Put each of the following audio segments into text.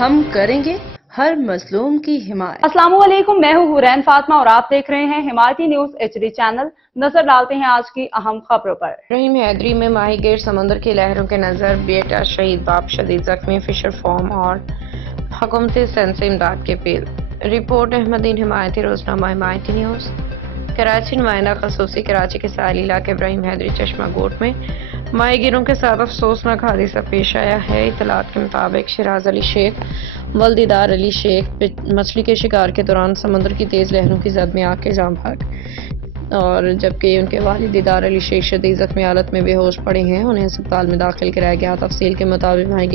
ہم کریں گے ہر مظلوم کی حمایت۔ السلام علیکم، میں ہوں حورین فاطمہ اور آپ دیکھ رہے ہیں حمایتی نیوز HD چینل۔ نظر ڈالتے ہیں آج کی اہم خبروں پر۔ ابراہیم حیدری میں ماہی گیر سمندر کی لہروں کے نظر، بیٹا شہید، باپ شدید زخمی، فشر فارم اور حکومت سندھ سے امداد کی اپیل۔ رپورٹ احمدین حمایتی، روزنامہ حمایتی نیوز۔ کراچی نمائندہ خصوصی کراچی کے ساحلی علاقے ابراہیم حیدری چشمہ گوٹ میں ماہی گیروں کے ساتھ افسوسناک حادثہ پیش آیا ہے۔ اطلاعات کے مطابق شیراز علی شیخ ولد دیدار علی شیخ مچھلی کے شکار کے دوران سمندر کی تیز لہروں کی زد میں آ کے جاں بحق، اور جبکہ ان کے والد دیدار علی شیخ شدید زخمی حالت میں بے ہوش پڑے ہیں، انہیں اسپتال میں داخل کرایا گیا۔ تفصیل کے مطابق ماہی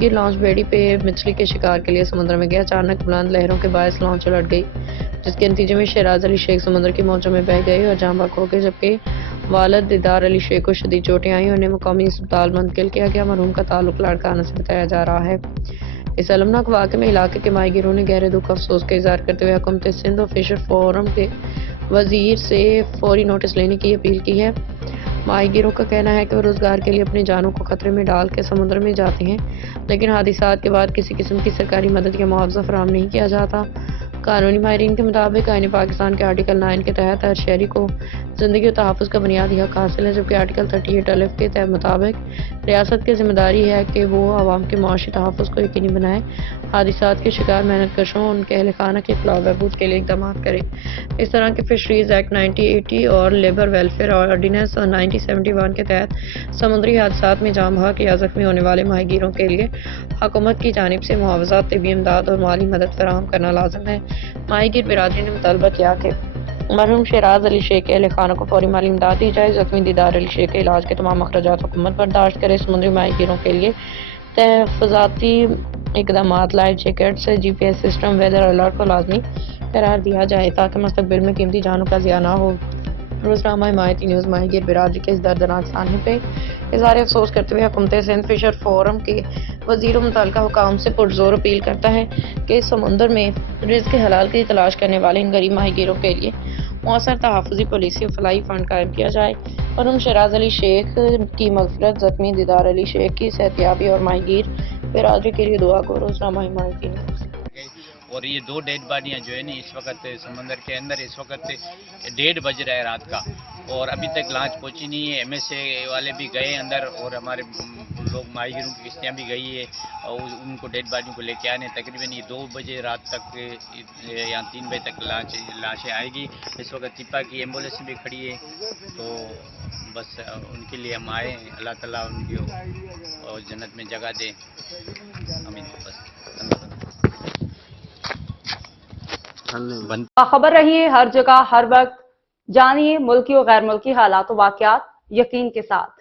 گیر لانچ بیڑی پہ مچھلی کے شکار کے لیے سمندر میں گیا۔ اچانک بلند لہروں کے باعث لانچ الٹ گئی، جس کے نتیجے میں شیراز علی شیخ سمندر کی موجوں میں بہہ گئے اور جاں بحق ہو گئے، جبکہ والد دیدار علی شیخ کو شدید چوٹیں آئیں، انہیں مقامی اسپتال منتقل کیا گیا۔ مرحوم کا تعلق لاڑکانہ سے بتایا جا رہا ہے۔ اس المناک واقعے میں علاقے کے ماہی گیروں نے گہرے دکھ افسوس کا اظہار کرتے ہوئے حکومت سندھ اور فشر فورم کے وزیر سے فوری نوٹس لینے کی اپیل کی ہے۔ ماہی گیروں کا کہنا ہے کہ وہ روزگار کے لیے اپنی جانوں کو خطرے میں ڈال کے سمندر میں جاتے ہیں، لیکن حادثات کے بعد کسی قسم کی سرکاری مدد یا معاوضہ فراہم نہیں کیا جاتا۔ قانونی ماہرین کے مطابق آئین پاکستان کے آرٹیکل 9 کے تحت ہر شہری کو زندگی و تحفظ کا بنیادی حق حاصل ہے، جبکہ آرٹیکل 38 الف کے مطابق ریاست کی ذمہ داری ہے کہ وہ عوام کے معاشی تحفظ کو یقینی بنائے، حادثات کے شکار محنت کشوں اور ان کے اہل خانہ کی فلاح و بہبود کے لیے اقدامات کرے۔ اس طرح کے فشریز ایکٹ 1980 اور لیبر ویلفیئر آرڈیننس 1971 کے تحت سمندری حادثات میں جاں بحق یا زخمی ہونے والے ماہی گیروں کے لیے حکومت کی جانب سے معاوضہ، طبی امداد اور مالی مدد فراہم کرنا لازم ہے۔ ماہی گیر برادری نے مطالبہ کیا کہ مرحوم شیراز علی شیخ کے اہل خانہ کو فوری مالی امداد دی جائے، زخمی دیدار علی شیخ کے علاج کے تمام اخراجات حکومت برداشت کرے، سمندری ماہی گیروں کے لیے تحفظاتی اقدامات، life jackets, GPS system, weather alert کو لازمی قرار دیا جائے تاکہ مستقبل میں قیمتی جانوں کا ضیاع نہ ہو۔ روزنامہ حمایتی نیوز ماہی گیر برادری کے اس دردناک سانحے پہ اظہار افسوس کرتے ہوئے حکومت سندھ فشر فورم کے وزیر و متعلقہ حکام سے پرزور اپیل کرتا ہے کہ سمندر میں رزق حلال کی تلاش کرنے والے ان غریب ماہی گیروں کے لیے مؤثر تحفظی پالیسی اور فلاحی فنڈ قائم کیا جائے۔ مرحوم شیراز علی شیخ کی مغفرت، زخمی دیدار علی شیخ کی صحتیابی اور ماہی گیر برادری کے لیے دعا کو۔ روزنامہ حمایتی نیوز۔ اور یہ 2 ڈیڈ باڈیاں جو ہے نا اس وقت سمندر کے اندر، اس وقت 1:30 بج رہا ہے رات کا، اور ابھی تک لانچ پہنچی نہیں ہے۔ MSA والے بھی گئے اندر اور ہمارے لوگ ماہی گیروں کی کشتیاں بھی گئی ہے اور ان کو ڈیڈ باڈیوں کو لے کے آنے تقریباً یہ 2 بجے رات تک یا 3 بجے تک لاشیں آئے گی۔ اس وقت تپا کی ایمبولینس بھی کھڑی ہے، تو بس ان کے لیے ہم آئے ہیں، اللہ تعالیٰ ان کی جنت میں جگہ دے، امین۔ بس باخبر رہیے ہر جگہ ہر وقت، جانیے ملکی و غیر ملکی حالات و واقعات یقین کے ساتھ۔